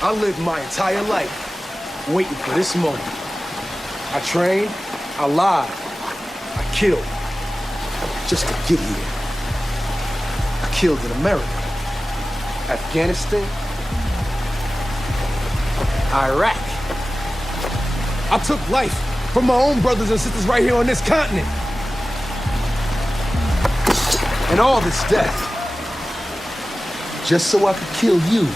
I lived my entire life waiting for this moment. I trained, I lied, I killed, just to get here. I killed in America, Afghanistan, Iraq. I took life from my own brothers and sisters right here on this continent. And all this death, just so I could kill you.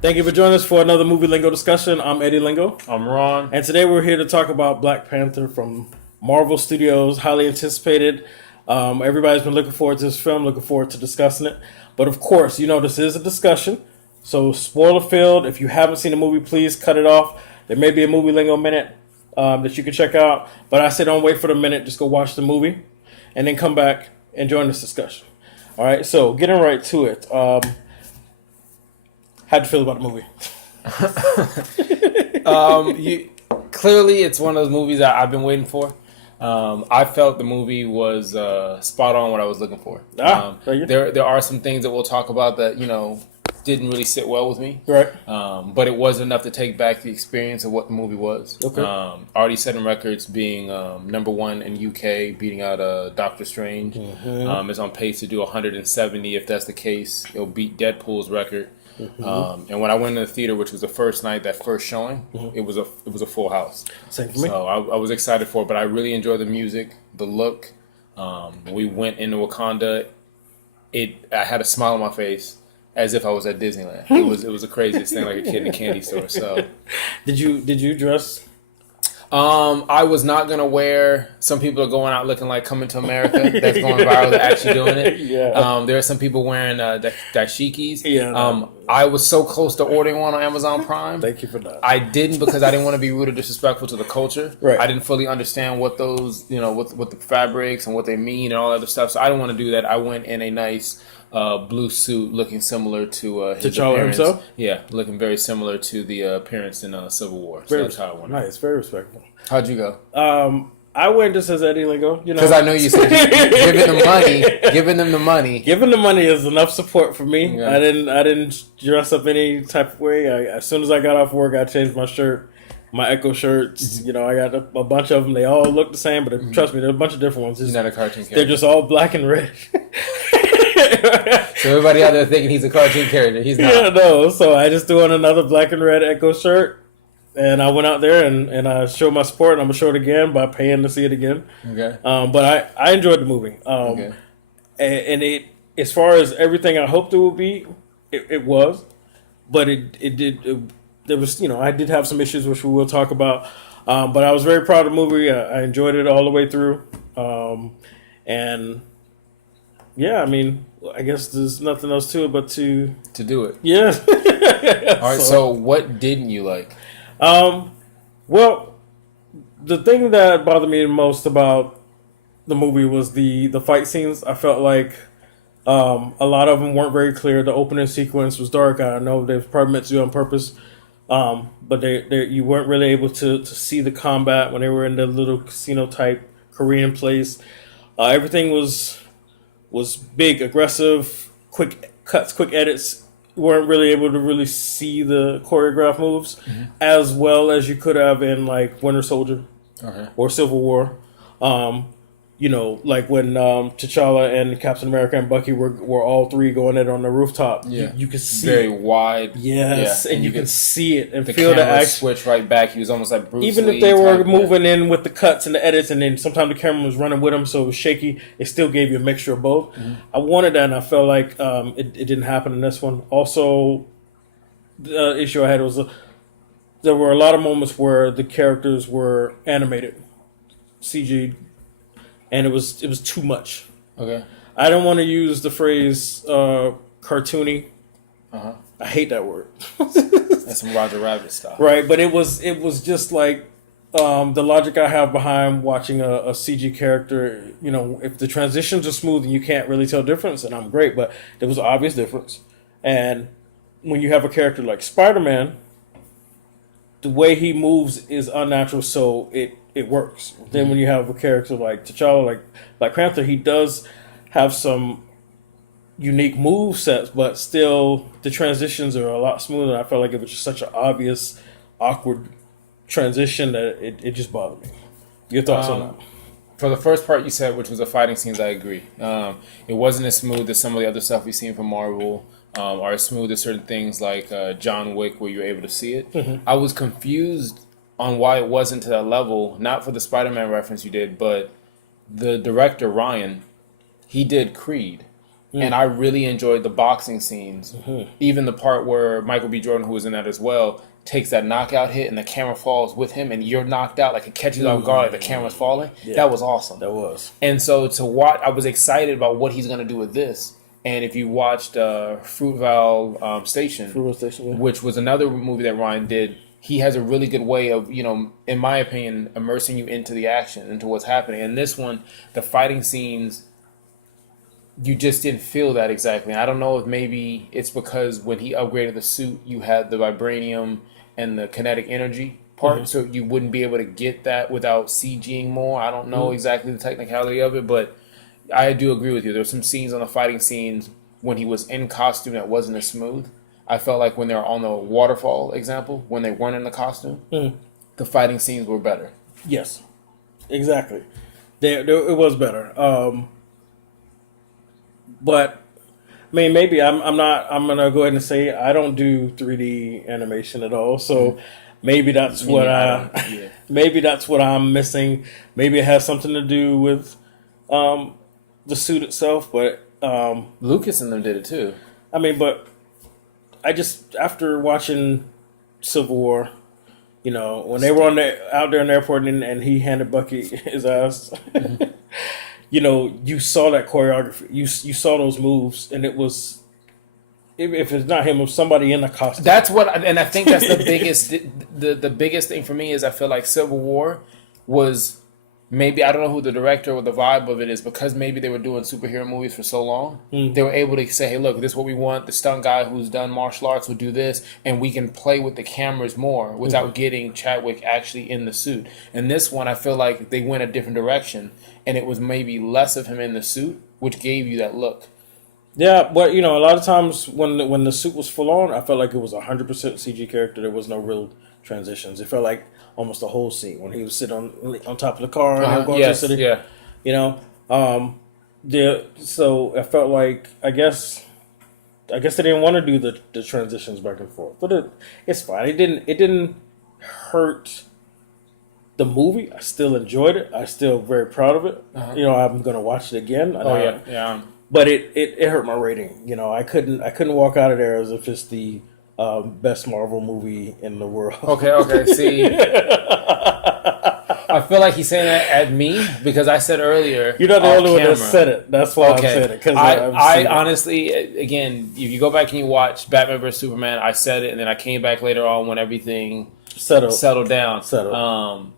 Thank you for joining us for another Movie Lingo discussion. I'm Eddie Lingo. I'm Ron. And today we're here to talk about Black Panther from Marvel Studios, highly anticipated. Everybody's been looking forward to this film, looking forward to discussing it. But of course, you know this is a discussion. So spoiler filled. If you haven't seen the movie, please cut it off. There may be a Movie Lingo minute that you can check out. But I say don't wait for the minute. Just go watch the movie and then come back and join this discussion. All right, so getting right to it. How'd you feel about the movie? Clearly, it's one of those movies that I've been waiting for. I felt the movie was spot on what I was looking for. There are some things that we'll talk about that didn't really sit well with me. Right. But it was enough to take back the experience of what the movie was. Okay. Already setting records, being number one in UK, beating out Doctor Strange. Mm-hmm. Is on pace to do 170. If that's the case, it'll beat Deadpool's record. Mm-hmm. And when I went to the theater, which was the first night, that first showing, it was a full house. Same for me. So I was excited for it, but I really enjoyed the music, the look. We went into Wakanda. I had a smile on my face as if I was at Disneyland. It was the craziest thing, like a kid in a candy store. So, did you dress? I was not gonna wear. Some people are going out looking like Coming to America. That's going viral. They're actually doing it. Yeah. There are some people wearing dashikis. Yeah. I was so close to ordering one on Amazon Prime. Thank you for that. I didn't because I didn't want to be rude or disrespectful to the culture. Right. I didn't fully understand what those, what the fabrics and what they mean and all that other stuff. So I didn't want to do that. I went in a nice blue suit looking similar to his T'Challa appearance. himself? Yeah, looking very similar to the appearance in Civil War. So that's how I went. Nice, very respectful. How'd you go? I went just as Eddie Lingo, Because I know you said giving them money. Giving the money is enough support for me. Yeah. I didn't dress up any type of way. As soon as I got off work, I changed my shirt, my Echo shirts. Mm-hmm. I got a bunch of them. They all look the same, but trust me, there's a bunch of different ones. He's not a cartoon character. They're just all black and red. So everybody out there thinking he's a cartoon character. He's not. Yeah, no. So I just threw on another black and red Echo shirt. And I went out there and I showed my support, and I'm going to show it again by paying to see it again. Okay. But I enjoyed the movie. Okay. And it, as far as everything I hoped it would be, it was. But there was, I did have some issues, which we will talk about. But I was very proud of the movie. I enjoyed it all the way through. And yeah, I mean, I guess there's nothing else to it but to do it. Yeah. All right. So what didn't you like? Well, the thing that bothered me the most about the movie was the fight scenes. I felt like a lot of them weren't very clear. The opening sequence was dark. I know they was probably meant to do it on purpose, but you weren't really able to see the combat when they were in the little casino type Korean place. Everything was big, aggressive, quick cuts, quick edits. Weren't really able to really see the choreographed moves as well as you could have in like Winter Soldier or Civil War. Like when T'Challa and Captain America and Bucky were all three going at it on the rooftop. Yeah, you could see very it. wide. Yes, yeah. and you could see it and the feel the camera action. Switch right back. He was almost like Bruce Even Lee if they were type moving in with the cuts and the edits, and then sometimes the camera was running with them, so it was shaky. It still gave you a mixture of both. I wanted that, and I felt like it didn't happen in this one. Also, the issue I had was there were a lot of moments where the characters were animated, CG, and it was too much. Okay. I don't want to use the phrase cartoony. I hate that word. That's some Roger Rabbit stuff. Right, but it was just like the logic I have behind watching a CG character. If the transitions are smooth and you can't really tell difference, then I'm great. But there was an obvious difference, and when you have a character like Spider-Man, the way he moves is unnatural, so it it works. Then when you have a character like T'Challa, like Black Panther, he does have some unique move sets, but still the transitions are a lot smoother. I felt like it was just such an obvious, awkward transition that it just bothered me. Your thoughts on that? For the first part you said, which was the fighting scenes, I agree. It wasn't as smooth as some of the other stuff we've seen from Marvel, or as smooth as certain things like John Wick, where you were able to see it. Mm-hmm. I was confused on why it wasn't to that level, not for the Spider-Man reference you did, but the director, Ryan, he did Creed. And I really enjoyed the boxing scenes. Mm-hmm. Even the part where Michael B. Jordan, who was in that as well, takes that knockout hit and the camera falls with him and you're knocked out, like it catches you off guard, like the camera's falling. Yeah. That was awesome. That was. And so to watch, I was excited about what he's going to do with this. And if you watched Fruitvale Station, yeah. which was another movie that Ryan did, he has a really good way of, in my opinion, immersing you into the action, into what's happening. And this one, the fighting scenes, you just didn't feel that exactly. I don't know if maybe it's because when he upgraded the suit, you had the vibranium and the kinetic energy part, so you wouldn't be able to get that without CGing more. I don't know exactly the technicality of it, but I do agree with you. There were some scenes on the fighting scenes when he was in costume that wasn't as smooth. I felt like when they were on the waterfall example, when they weren't in the costume, the fighting scenes were better. Yes, exactly. It was better. But I mean, maybe I'm gonna go ahead and say I don't do 3D animation at all. So maybe that's maybe that's what I'm missing. Maybe it has something to do with the suit itself. But Lucas and them did it too. I mean, but I just, after watching Civil War, when they were out there in the airport and he handed Bucky his ass. You saw that choreography. You saw those moves, and it was, if it's not him, it was somebody in the costume. That's what, and I think that's the biggest. The biggest thing for me is I feel like Civil War was maybe, I don't know who the director or the vibe of it is, because maybe they were doing superhero movies for so long. They were able to say, hey, look, this is what we want. The stunt guy who's done martial arts will do this, and we can play with the cameras more without getting Chadwick actually in the suit. And this one, I feel like they went a different direction, and it was maybe less of him in the suit, which gave you that look. Yeah, but a lot of times when the suit was full on, I felt like it was 100% CG character. There was no real transitions. It felt like almost the whole scene when he was sitting on top of the car and going to the city. Yeah. So I felt like I guess they didn't want to do the transitions back and forth, but it's fine. It didn't hurt the movie. I still enjoyed it. I'm still very proud of it. I'm gonna watch it again. Yeah. But it hurt my rating. I couldn't walk out of there as if it's the best Marvel movie in the world. Okay. See, I feel like he's saying that at me because I said earlier. You're not the only one that said it. That's why I'm saying it. I honestly, again, if you go back and you watch Batman vs Superman, I said it, and then I came back later on when everything settled down.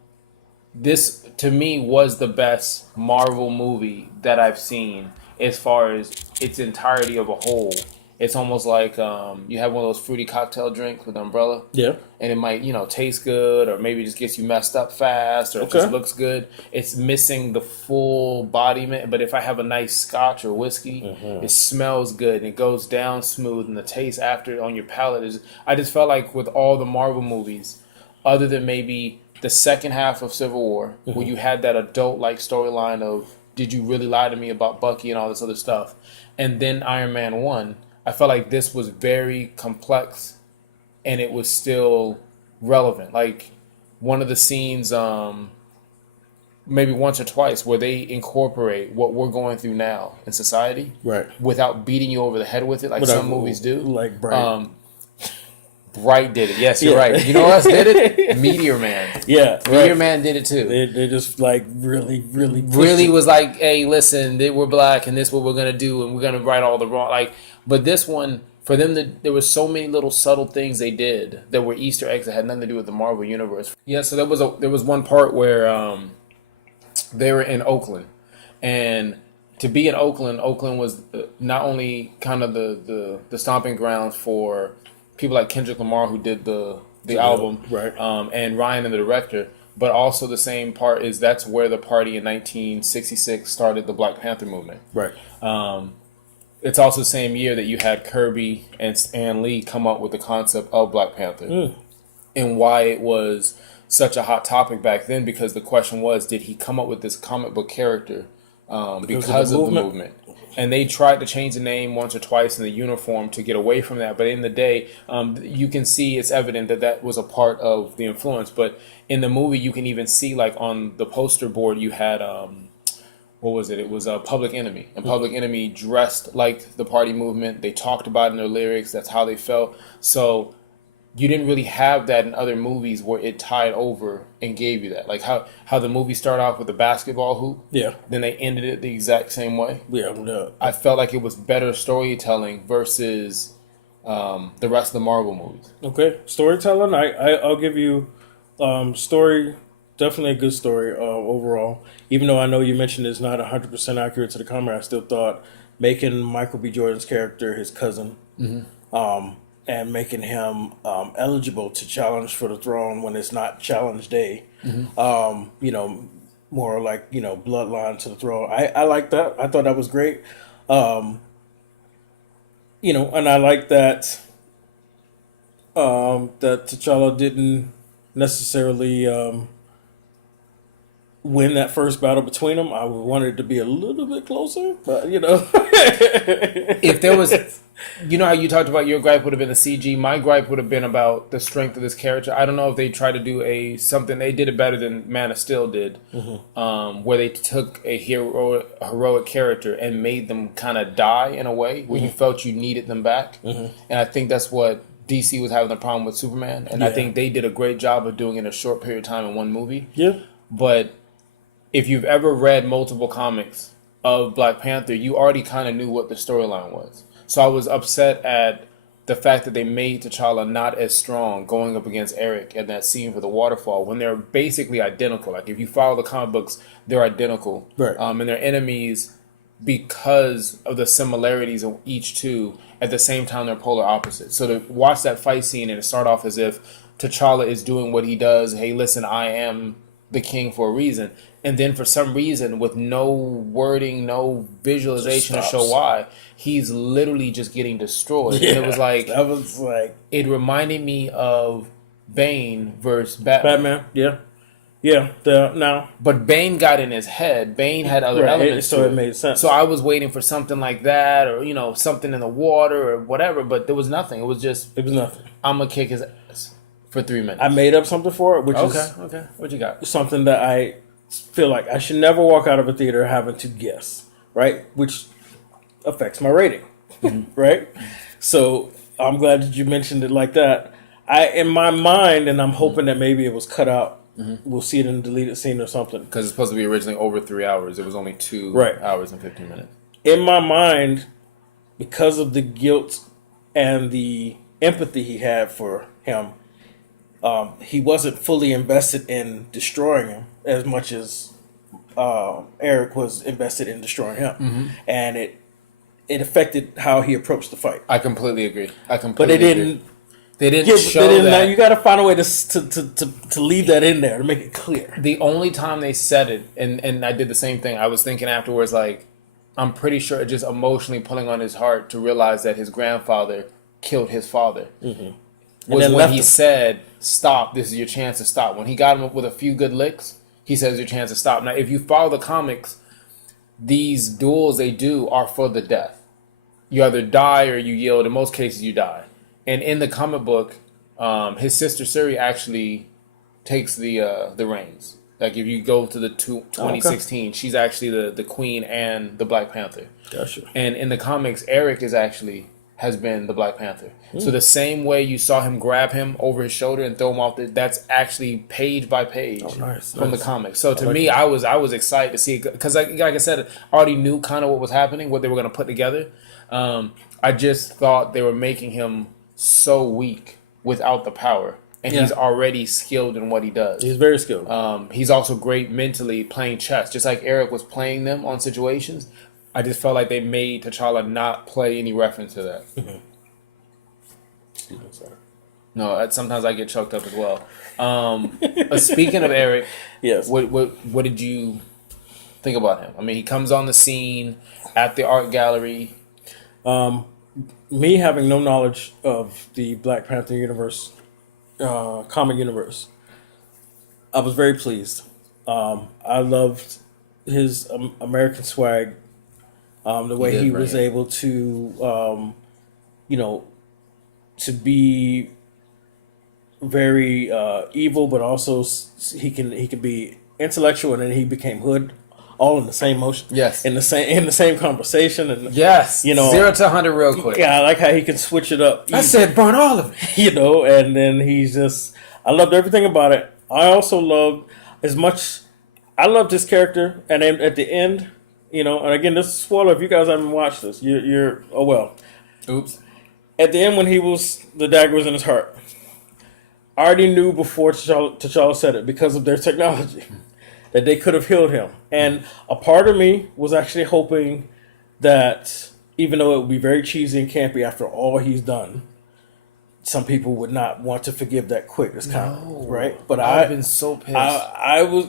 This, to me, was the best Marvel movie that I've seen as far as its entirety of a whole. It's almost like you have one of those fruity cocktail drinks with an umbrella. Yeah. And it might, taste good, or maybe it just gets you messed up fast, or it just looks good. It's missing the full embodiment. But if I have a nice scotch or whiskey, it smells good, and it goes down smooth, and the taste after on your palate is... I just felt like with all the Marvel movies, other than maybe the second half of Civil War, where you had that adult-like storyline of, did you really lie to me about Bucky and all this other stuff? And then Iron Man 1, I felt like this was very complex, and it was still relevant. Like, one of the scenes, maybe once or twice, where they incorporate what we're going through now in society, right, without beating you over the head with it, like some movies do. Like Bright. Bright did it. Yes, you're right. You know what else did it? Meteor Man. Yeah, Meteor Man did it too. They just like really was like, hey, listen, we're black, and this is what we're gonna do, and we're gonna right all the wrong. Like, but this one, for them, there were so many little subtle things they did that were Easter eggs that had nothing to do with the Marvel universe. Yeah, so there was one part where they were in Oakland, and to be in Oakland was not only kind of the stomping grounds for people like Kendrick Lamar, who did the album, right, and Ryan and the director, But also the same part is that's where the party in 1966 started the Black Panther movement. Right. It's also the same year that you had Kirby and Stan Lee come up with the concept of Black Panther and why it was such a hot topic back then, because the question was, did he come up with this comic book character because of the movement? And they tried to change the name once or twice in the uniform to get away from that. But in the day, you can see it's evident that that was a part of the influence. But in the movie, you can even see, like, on the poster board, you had, what was it? It was Public Enemy. And Public Enemy dressed like the party movement. They talked about it in their lyrics. That's how they felt. So you didn't really have that in other movies where it tied over and gave you that. Like how the movie started off with the basketball hoop. Yeah. Then they ended it the exact same way. Yeah. No. I felt like it was better storytelling versus the rest of the Marvel movies. Okay. Storytelling, I'll give you story, definitely a good story overall. Even though I know you mentioned it's not 100% accurate to the comic, I still thought making Michael B. Jordan's character his cousin, and making him eligible to challenge for the throne when it's not challenge day, more like, bloodline to the throne. I like that. I thought that was great. And I like that that T'Challa didn't necessarily win that first battle between them. I wanted it to be a little bit closer, but If there was, how you talked about your gripe would have been the CG. My gripe would have been about the strength of this character. I don't know if they tried to do something. They did it better than Man of Steel did, where they took a heroic character and made them kind of die in a way where you felt you needed them back. And I think that's what DC was having a problem with Superman. And I think they did a great job of doing it in a short period of time in one movie. Yeah. But if you've ever read multiple comics of Black Panther, you already kind of knew what the storyline was. So I was upset at the fact that they made T'Challa not as strong going up against Eric in that scene for the waterfall when they're basically identical. Like, if you follow the comic books, they're identical. Right. And they're enemies because of the similarities of each two. At the same time, they're polar opposites. So to watch that fight scene and it start off as if T'Challa is doing what he does, hey, listen, I am the king for a reason. And then for some reason, with no wording, no visualization to show why, he's literally just getting destroyed. Yeah, and it was like, it reminded me of Bane versus Batman. Yeah. But Bane got in his head. Bane had other elements so it made sense. So I was waiting for something like that, or something in the water or whatever. But there was nothing. It was nothing. I'm gonna kick his ass for 3 minutes. I made up something for it, which is okay. What you got? Something that I feel like I should never walk out of a theater having to guess, right? Which affects my rating, right? So I'm glad that you mentioned it like that. In my mind, and I'm hoping that maybe it was cut out. We'll see it in the deleted scene or something. Because it's supposed to be originally over 3 hours. It was only 2 hours and 15 minutes. In my mind, because of the guilt and the empathy he had for him, he wasn't fully invested in destroying him as much as Eric was invested in destroying him. And it affected how he approached the fight. I completely agree. But it didn't. They didn't show that. You got to find a way to leave that in there to make it clear. The only time they said it, and I did the same thing, I was thinking afterwards, like, I'm pretty sure it just emotionally pulling on his heart to realize that his grandfather killed his father. Was when he said, stop, this is your chance to stop. When he got him with a few good licks, he says your chance to stop. Now, if you follow the comics, these duels they do are for the death. You either die or you yield. In most cases, you die. And in the comic book, his sister Suri actually takes the reins. Like, if you go to the 2016, she's actually the queen and the Black Panther. Gotcha. And in the comics, Eric has been the Black Panther. So the same way you saw him grab him over his shoulder and throw him off, that's actually page by page from the comics. So to me, I was excited to see it because, like I said, I already knew kind of what was happening, what they were going to put together. I just thought they were making him so weak without the power. And he's already skilled in what he does. He's very skilled. He's also great mentally playing chess. Just like Eric was playing them on situations, I just felt like they made T'Challa not play any reference to that. Excuse me, sorry. No, sometimes I get choked up as well. Speaking of Eric, Yes. what did you think about him? I mean, he comes on the scene at the art gallery. Me having no knowledge of the Black Panther universe, comic universe, I was very pleased. I loved his American swag, the way he was able to, to be very evil, but also he can be intellectual, and then he became hood, all in the same motion. Yes, in the same conversation, and yes, 0 to 100 real quick. Yeah, I like how he can switch it up. I said burn all of it, and then he's just. I loved everything about it. I also loved as much. I loved his character, and then at the end, and again, this is a spoiler if you guys haven't watched this. You're oh well. Oops. At the end, when the dagger was in his heart, I already knew before T'Challa said it because of their technology that they could have healed him. And a part of me was actually hoping that even though it would be very cheesy and campy after all he's done, some people would not want to forgive that quick. It's kind of right. But I've been so pissed.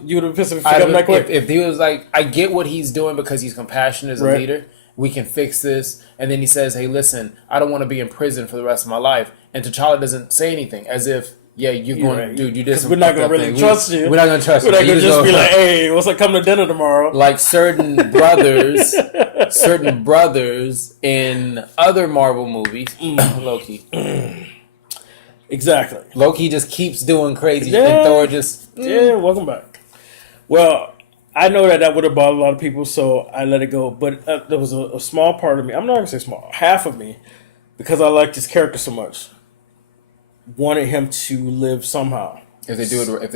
You would have been pissed if you forgave him that quick. If he was like, I get what he's doing because he's compassionate as a leader. We can fix this. And then he says, hey, listen, I don't want to be in prison for the rest of my life. And T'Challa doesn't say anything, as if, yeah, you're going, dude, you did some. We're not going to really trust you. We're not going to trust you. We're not going to just be like, hey, what's like, come to dinner tomorrow? Like certain brothers in other Marvel movies, Loki. Exactly. Loki just keeps doing crazy, and Thor just. Yeah, welcome back. Well, I know that would have bothered a lot of people, so I let it go. But there was a small part of me, I'm not going to say small, half of me, because I liked his character so much, wanted him to live somehow. If they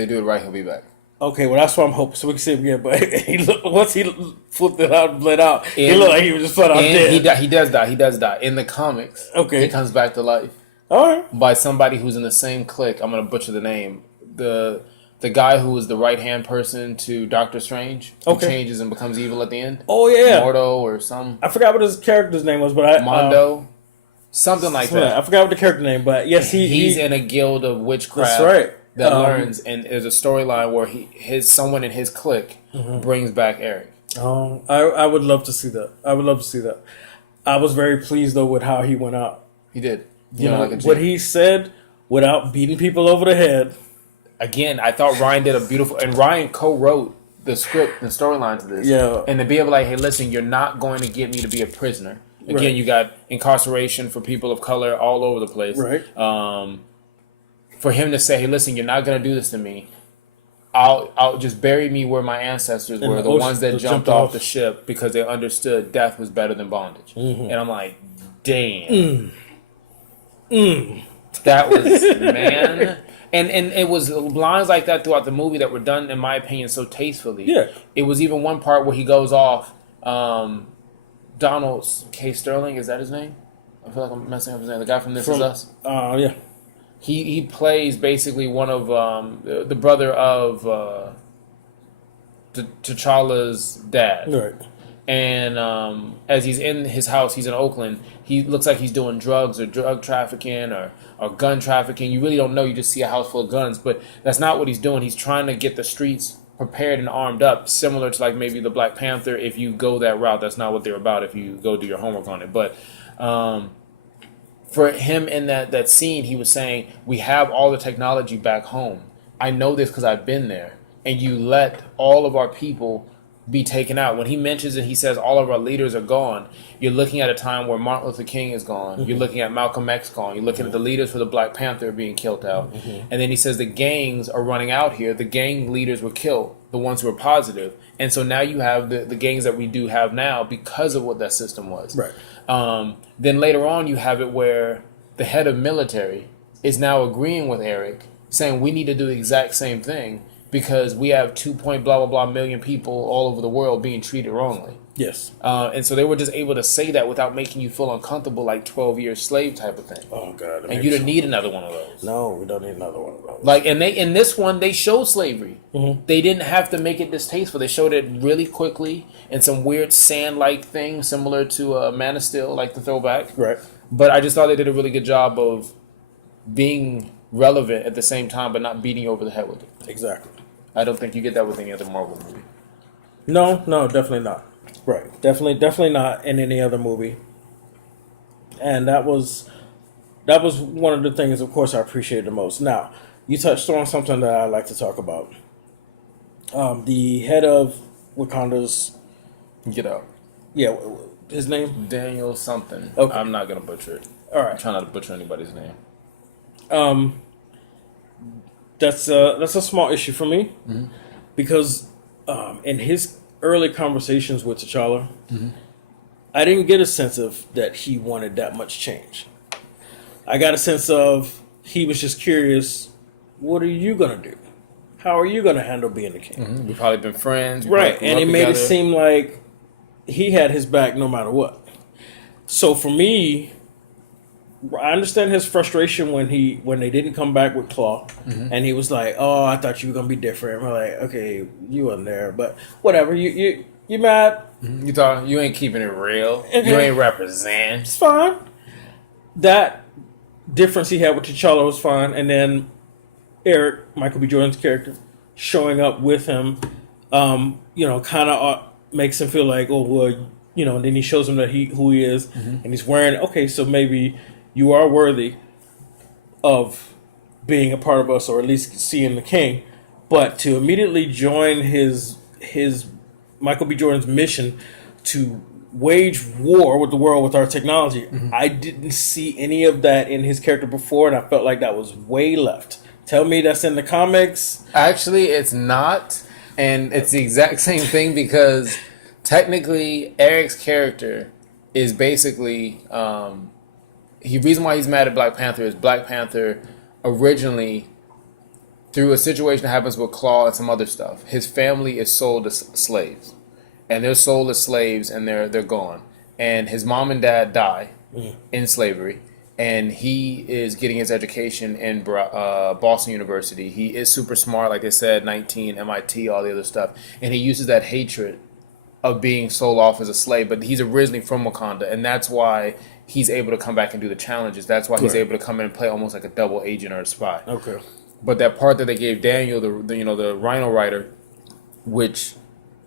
do it right, he'll be back. Okay, well, that's what I'm hoping, so we can see him again. But once he flipped it out and bled out, he looked like he was just flat out dead. He does die. In the comics, he comes back to life. All right. By somebody who's in the same clique. I'm going to butcher the name. The guy who was the right-hand person to Doctor Strange, who changes and becomes evil at the end. Oh, yeah. Mordo or some. I forgot what his character's name was, but Mondo. Something like that. I forgot what the character name, but yes, he's in a guild of witchcraft. That's right. That learns, and there's a storyline where someone in his clique brings back Eric. Oh, I would love to see that. I was very pleased though with how he went out. He did. What he said without beating people over the head. Again, I thought Ryan did a beautiful, and Ryan co-wrote the script and storyline to this. Yeah. And to be able to hey, listen, you're not going to get me to be a prisoner. Again, you got incarceration for people of color all over the place. Right. For him to say, hey, listen, you're not going to do this to me. I'll just bury me where my ancestors were, the ones that jumped off the ship because they understood death was better than bondage. And I'm like, damn. That was, man. And it was lines like that throughout the movie that were done, in my opinion, so tastefully. Yeah. It was even one part where he goes off, Donald K. Sterling, is that his name? I feel like I'm messing up his name. The guy from This Is Us? Yeah. He plays basically one of the brother of T'Challa's dad. Right. And as he's in his house, he's in Oakland, he looks like he's doing drugs or drug trafficking or gun trafficking. You really don't know. You just see a house full of guns. But that's not what he's doing. He's trying to get the streets prepared and armed up, similar to like maybe the Black Panther. If you go that route, that's not what they're about if you go do your homework on it. But for him in that scene, he was saying, we have all the technology back home. I know this because I've been there. And you let all of our people be taken out. When he mentions it, he says all of our leaders are gone. You're looking at a time where Martin Luther King is gone. You're looking at Malcolm X gone. You're looking at the leaders for the Black Panther being killed out. And then he says the gangs are running out here. The gang leaders were killed, the ones who were positive. And so now you have the gangs that we do have now because of what that system was. Right. Then later on, you have it where the head of military is now agreeing with Eric, saying we need to do the exact same thing because we have 2 point blah, blah, blah million people all over the world being treated wrongly. Yes. And so they were just able to say that without making you feel uncomfortable, like 12-year slave type of thing. Oh, God. And you didn't need another one of those. No, we don't need another one of those. Like, and in this one, they showed slavery. They didn't have to make it distasteful. They showed it really quickly in some weird sand-like thing, similar to Man of Steel, like the throwback. Right. But I just thought they did a really good job of being relevant at the same time, but not beating you over the head with it. Exactly. I don't think you get that with any other Marvel movie. No, definitely not. Right. Definitely not in any other movie. And that was one of the things, of course, I appreciated the most. Now, you touched on something that I like to talk about. The head of Wakanda's... Get out. Yeah, his name? Daniel something. Okay. I'm not going to butcher it. All right. I'm trying not to butcher anybody's name. That's a small issue for me. Mm-hmm. Because in his early conversations with T'Challa, mm-hmm. I didn't get a sense of that he wanted that much change. I got a sense of he was just curious, what are you going to do? How are you going to handle being the king? Mm-hmm. We've probably been friends. Right, and it made it seem like he had his back no matter what. So for me, I understand his frustration when they didn't come back with Claw, mm-hmm. and he was like, "Oh, I thought you were gonna be different." We're like, "Okay, you weren't there, but whatever. You mad? Mm-hmm. You thought you ain't keeping it real. Okay. You ain't represent. It's fine." That difference he had with T'Challa was fine, and then Eric, Michael B. Jordan's character, showing up with him, kind of makes him feel like, oh well, and then he shows him that who he is, mm-hmm. and he's wearing. Okay, so maybe you are worthy of being a part of us, or at least seeing the king. But to immediately join his Michael B. Jordan's mission to wage war with the world with our technology, mm-hmm. I didn't see any of that in his character before, and I felt like that was way left. Tell me that's in the comics. Actually, it's not, and it's the exact same thing because technically Eric's character is basically... the reason why he's mad at Black Panther is Black Panther originally, through a situation that happens with Claw and some other stuff, his family is sold as slaves. And they're sold as slaves and they're gone. And his mom and dad die in slavery. And he is getting his education in Boston University. He is super smart, like I said, 19, MIT, all the other stuff. And he uses that hatred of being sold off as a slave. But he's originally from Wakanda. And that's why he's able to come back and do the challenges. That's why he's able to come in and play almost like a double agent or a spy. Okay. But that part that they gave Daniel, the Rhino Rider, which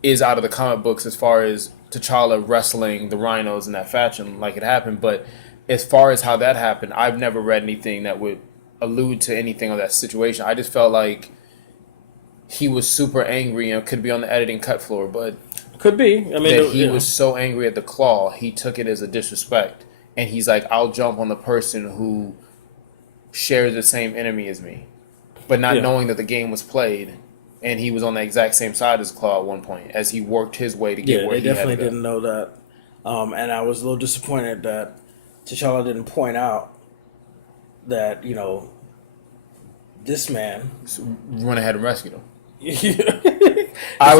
is out of the comic books as far as T'Challa wrestling the rhinos in that fashion like it happened. But as far as how that happened, I've never read anything that would allude to anything of that situation. I just felt like he was super angry and could be on the editing cut floor, but could be. I mean, that he was so angry at the Claw, he took it as a disrespect. And he's like, I'll jump on the person who shares the same enemy as me. But not knowing that the game was played, and he was on the exact same side as Claw at one point, as he worked his way to get where he had to go. They definitely didn't know that. And I was a little disappointed that T'Challa didn't point out that, this man... went ahead and rescued him. I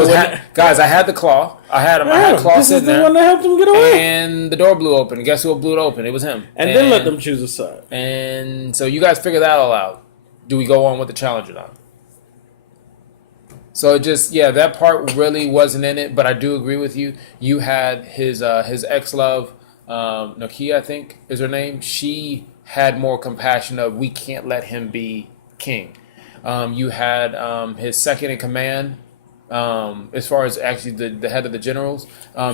had the Claw. I had him. I had Claw sitting there. This is the one that helped him get away. And the door blew open. Guess who blew it open? It was him. And then let them choose a side. And so you guys figure that all out. Do we go on with the challenge or not? So it just, that part really wasn't in it. But I do agree with you. You had his ex-love, Nakia, I think is her name. She had more compassion of, we can't let him be king. You had his second in command, as far as actually the head of the generals.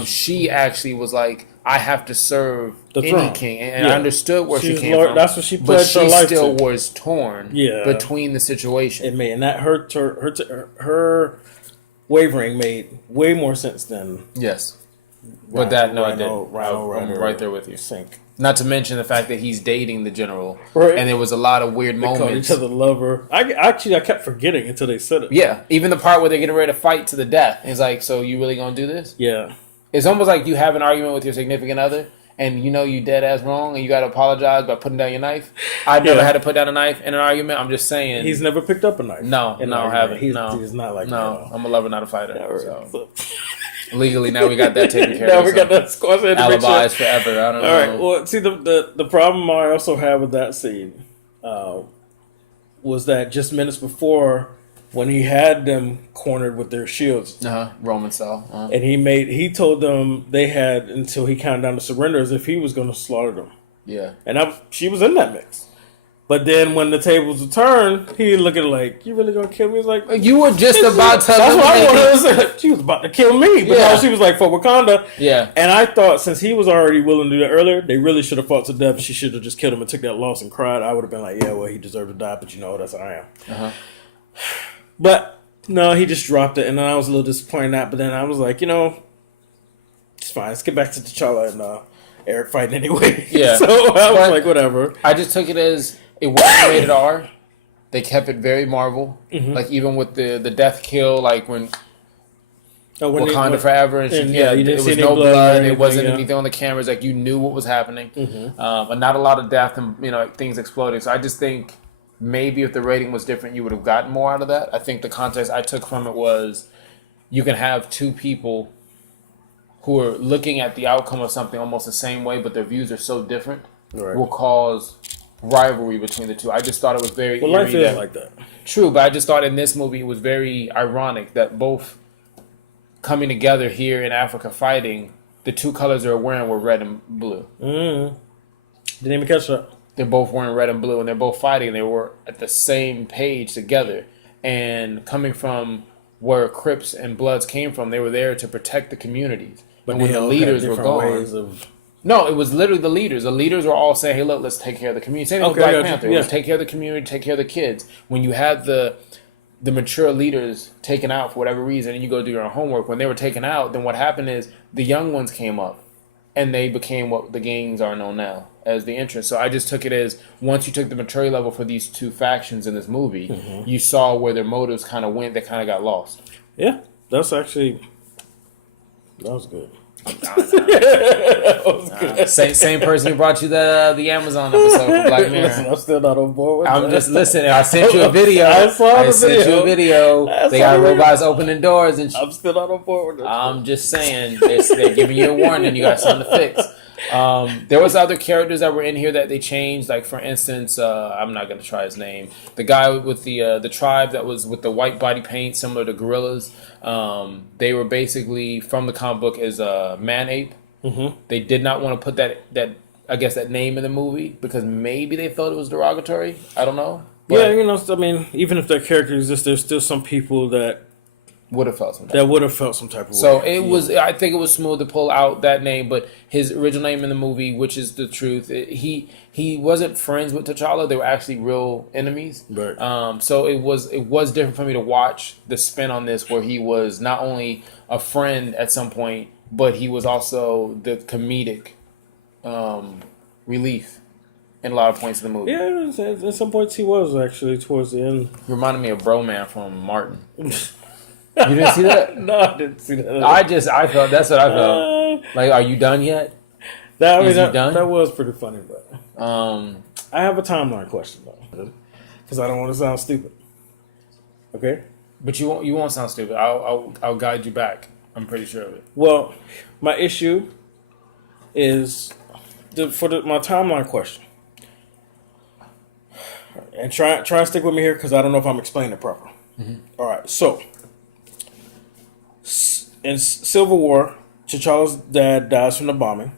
She actually was like, I have to serve any king. And I understood where she came from. That's what she pledged her life to. But she still was torn between the situation. It made, and that hurt her wavering made way more sense than... Yes. But I didn't. I'm right there with you. Sink. Not to mention the fact that he's dating the general, right. And there was a lot of weird moments. They called each other lover. I kept forgetting until they said it. Yeah, even the part where they're getting ready to fight to the death. It's like, so you really gonna do this? Yeah. It's almost like you have an argument with your significant other, and you dead ass wrong, and you gotta apologize by putting down your knife. I've never had to put down a knife in an argument. I'm just saying. He's never picked up a knife. No, I haven't. He's not like that. No, I'm a lover, not a fighter. Yeah, so. Legally, now we got that taken care of. Now we got that squash. Alibis forever. I don't know. All right. Well, see, the problem I also had with that scene was that just minutes before, when he had them cornered with their shields, Roman style, and he told them they had until he counted down to surrender as if he was going to slaughter them. Yeah, and she was in that mix. But then when the tables were turned, he looked at it like, "You really gonna kill me?" He's like, You were just about to. That's what I wanted to say. She was about to kill me, but Yeah. no, she was like for Wakanda. Yeah. And I thought since he was already willing to do that earlier, they really should have fought to death. She should have just killed him and took that loss and cried. I would have been like, yeah, well, he deserved to die, but you know, that's how I am. Uh-huh. But no, he just dropped it, and then I was a little disappointed in that. But then I was like, you know, it's fine. Let's get back to T'Challa and Eric fighting anyway. Yeah. So I was But like, whatever. I just took it as it wasn't rated R. They kept it very Marvel. Mm-hmm. Like even with the death kill, like when When Wakanda Forever, and she, and, yeah, you it didn't was see any no blood or blood. It anything, wasn't yeah. anything on the cameras. Like you knew what was happening, Mm-hmm. and not a lot of death and like, things exploding. So I just think maybe if the rating was different, you would have gotten more out of that. I think the context I took from it was you can have two people who are looking at the outcome of something almost the same way, but their views are so different, Right. will cause rivalry between the two. I just thought it was very Well, eerie life is that- like that. True, but I just thought in this movie it was very ironic that both coming together here in Africa fighting, the two colors they were wearing were red and blue. Mm. Didn't even catch that. They're both wearing red and blue, and they're both fighting. They were at the same page together. And coming from where Crips and Bloods came from, they were there to protect the communities. But when they the all had leaders were different gone, ways of... no, it was literally the leaders. The leaders were all saying, "Hey, look, let's take care of the community." Same thing with Okay, Black gotcha. Panther. Yeah. Let's take care of the community, take care of the kids. When you had the mature leaders taken out for whatever reason, and you go do your own homework, when they were taken out, then what happened is the young ones came up, and they became what the gangs are known now as the interest. So I just took it as once you took the maturity level for these two factions in this movie, you saw where their motives kind of went. They kind of got lost. Yeah, that's actually... That was good. Same person who brought you the Amazon episode for Black Listen, Mirror. I'm still not on board with I'm that. just listening. I sent you a video. I saw the sent video. you a video. I They saw got the video. robots opening doors and I'm still not on board with that. I'm just saying, they're giving you a warning. You got something to fix. There was other characters that were in here that they changed. Like for instance, I'm not going to try his name. The guy with the tribe that was with the white body paint, similar to gorillas. They were basically from the comic book as a man ape. Mm-hmm. They did not want to put that I guess that name in the movie because maybe they felt it was derogatory. I don't know. But Yeah, you know, I mean, even if that character exists, there's still some people that would have felt something. that would have felt some type of So way. it was. I think it was smooth to pull out that name, but his original name in the movie, which is the truth, he wasn't friends with T'Challa. They were actually real enemies. Right. So it was different for me to watch the spin on this, where he was not only a friend at some point, but he was also the comedic relief in a lot of points of the movie. Yeah, at some points he was actually towards the end. Reminded me of Bro Man from Martin. You didn't see that? No, I didn't see that. I felt that's what I felt. Like, are you done yet? Is he done? That was pretty funny, but I I have a timeline question though, because I don't want to sound stupid. Okay. But you won't sound stupid. I'll guide you back. I'm pretty sure of it. Well, my issue is my timeline question, and try and stick with me here because I don't know if I'm explaining it properly. Mm-hmm. All right, so in Civil War, T'Challa's dad dies from the bombing,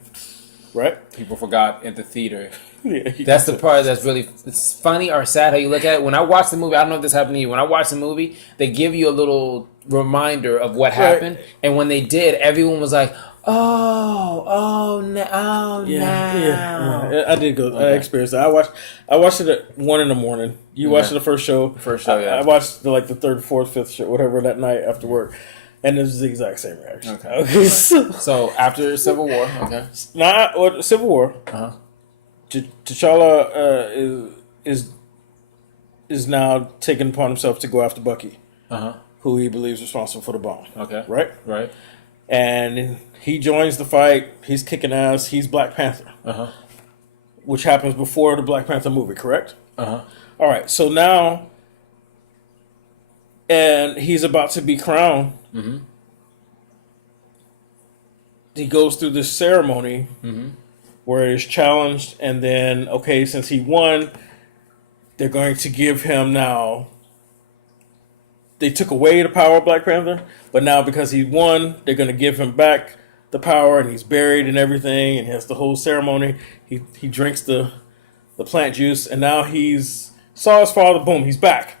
right? People forgot at the theater. Yeah, That's the part that's really it's funny or sad how you look at it. When I watch the movie, I don't know if this happened to you. When I watch the movie, they give you a little reminder of what happened, and when they did, everyone was like, "Oh, no, yeah. I did go. I experienced that. I watched it at 1 a.m. You watched the first show. I watched the third, fourth, fifth show, whatever, that night after work, and it was the exact same reaction. Okay. So after Civil War, okay, Civil War. T'Challa is now taking upon himself to go after Bucky, who he believes responsible for the bomb. Okay, right, and he joins the fight. He's kicking ass. He's Black Panther, which happens before the Black Panther movie, correct? All right, so now, and he's about to be crowned. He goes through this ceremony. Where he's challenged, and then, okay, since he won, they're going to give him now... They took away the power of Black Panther, but now because he won, they're going to give him back the power, and he's buried and everything, and he has the whole ceremony. He drinks the the plant juice, and now he's saw his father. Boom, he's back,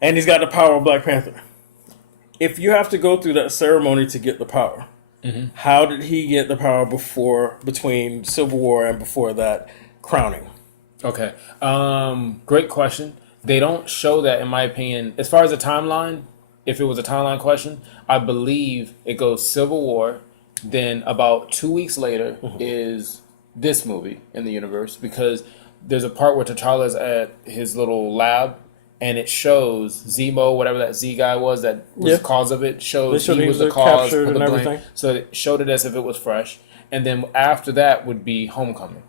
and he's got the power of Black Panther. If you have to go through that ceremony to get the power, how did he get the power between Civil War and before that crowning? Okay. Great question. They don't show that, in my opinion. As far as the timeline, if it was a timeline question, I believe it goes Civil War, then about 2 weeks later is this movie in the universe, because there's a part where T'Challa's at his little lab, and it shows Zemo, whatever that Z guy was that was the cause of it, shows he was the cause for the blame. Everything. So it showed it as if it was fresh. And then after that would be Homecoming.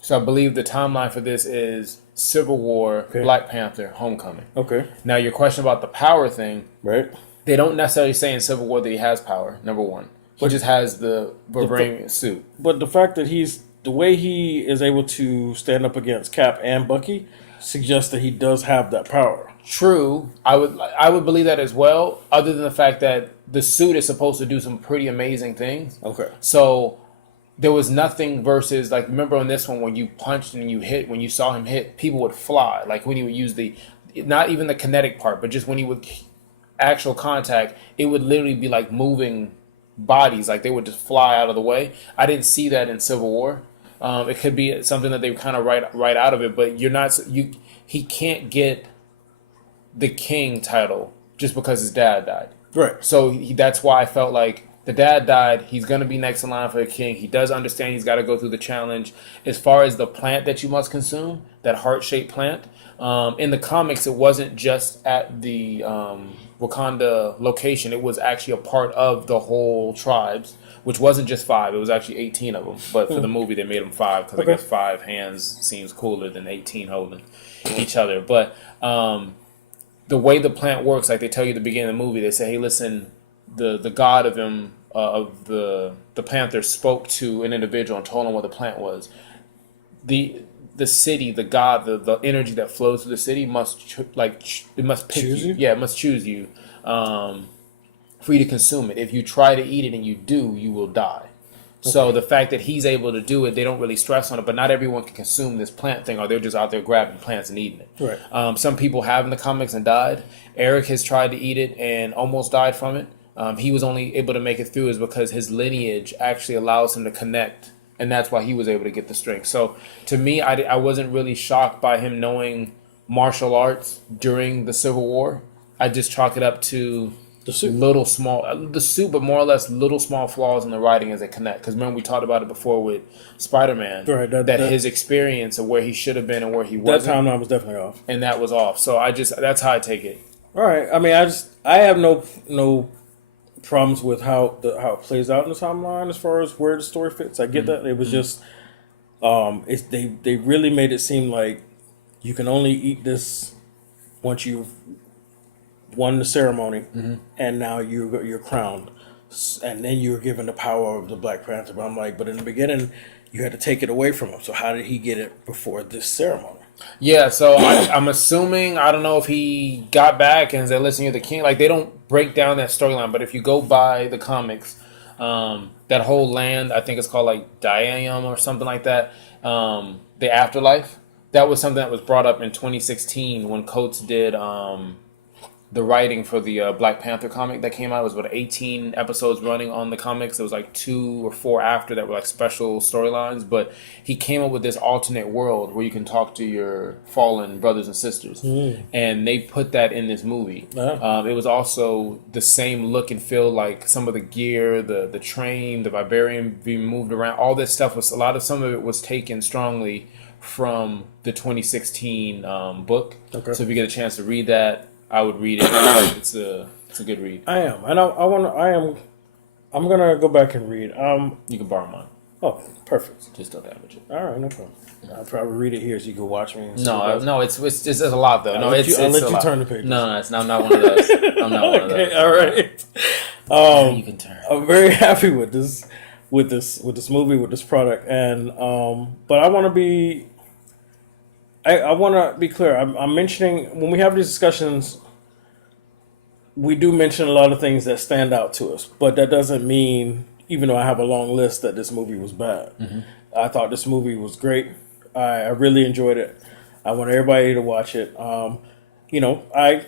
So I believe the timeline for this is Civil War, Black Panther, Homecoming. Okay. Now your question about the power thing. Right. They don't necessarily say in Civil War that he has power, number one. He just has the vibranium suit. But the fact that the way he is able to stand up against Cap and Bucky suggests that he does have that power. True. I would believe that as well, other than the fact that the suit is supposed to do some pretty amazing things. Okay. So there was nothing versus, like, remember on this one when you punched and you hit, when you saw him hit, people would fly. Like when he would use not even the kinetic part, but just when he would actual contact, it would literally be like moving bodies, like they would just fly out of the way. I didn't see that in Civil War. It could be something that they kind of write out of it, but he can't get the king title just because his dad died. Right. So that's why I felt like the dad died. He's going to be next in line for the king. He does understand he's got to go through the challenge. As far as the plant that you must consume, that heart-shaped plant, in the comics, it wasn't just at the Wakanda location. It was actually a part of the whole tribes, which wasn't just 5. It was actually 18 of them. But for the movie, they made them 5 because I guess 5 hands seems cooler than 18 holding each other. But the way the plant works, like they tell you at the beginning of the movie, they say, hey, listen, the god of him, of the Panther spoke to an individual and told him what the plant was. The city, the god, the energy that flows through the city must it must pick you. Yeah, it must choose you for you to consume it. If you try to eat it and you do, you will die. Okay. So the fact that he's able to do it, they don't really stress on it. But not everyone can consume this plant thing, or they're just out there grabbing plants and eating it. Right. Some people have in the comics and died. Eric has tried to eat it and almost died from it. He was only able to make it through is because his lineage actually allows him to connect. And that's why he was able to get the strength. So to me, I wasn't really shocked by him knowing martial arts during the Civil War. I just chalk it up to the suit, but more or less little small flaws in the writing as they connect. Because remember we talked about it before with Spider-Man, right, that his experience of where he should have been and where he wasn't. That timeline was definitely off, and that was off. So that's how I take it. All right. I mean, I have no problems with how it plays out in the timeline as far as where the story fits. I get that. It was just they really made it seem like you can only eat this once you've won the ceremony, and now you're crowned, and then you're given the power of the Black Panther. But I'm like, but in the beginning you had to take it away from him. So how did he get it before this ceremony? Yeah, so I'm assuming, I don't know if he got back and said, listen, you're the king. Like, they don't break down that storyline, but if you go by the comics, that whole land, I think it's called, like, Diam or something like that, the afterlife, that was something that was brought up in 2016 when Coates did the writing for the Black Panther comic that came out. It was about 18 episodes running on the comics. There was like 2 or 4 after that were like special storylines. But he came up with this alternate world where you can talk to your fallen brothers and sisters. And they put that in this movie. It was also the same look and feel, like some of the gear, the train, the Vibarium being moved around. All this stuff was, some of it was taken strongly from the 2016 book. Okay. So if you get a chance to read that, I would read it. It's a good read. I am, and I'm gonna go back and read. You can borrow mine. Oh, perfect. Just don't damage it. All right, no problem. I'll probably read it here so you can watch me. No, it's a lot though. I'll let you turn the pages. No, I'm not one of those. I'm not one of those. All right. You can turn. I'm very happy with this movie, with this product, and but I want to be. I want to be clear. I'm mentioning, when we have these discussions, we do mention a lot of things that stand out to us. But that doesn't mean, even though I have a long list, that this movie was bad. I thought this movie was great. I really enjoyed it. I want everybody to watch it. You know, I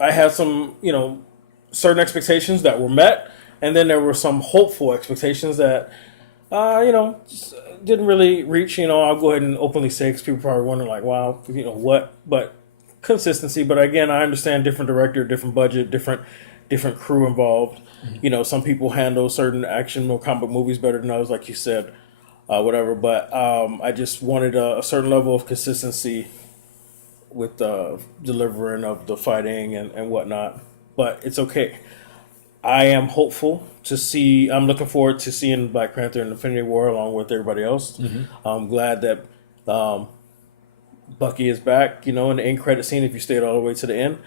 had some, you know, certain expectations that were met, and then there were some hopeful expectations that, you know, didn't really reach. You know, I'll go ahead and openly say, because people probably wondering, like, wow, you know, what? But consistency. But again, I understand different director, different budget, different crew involved. Mm-hmm. You know, some people handle certain action or comic book movies better than others, like you said, whatever. But I just wanted a certain level of consistency with the delivering of the fighting and whatnot. But it's okay. I am hopeful to see. I'm looking forward to seeing Black Panther and Infinity War along with everybody else. Mm-hmm. I'm glad that Bucky is back. You know, in the end credit scene, if you stayed all the way to the end.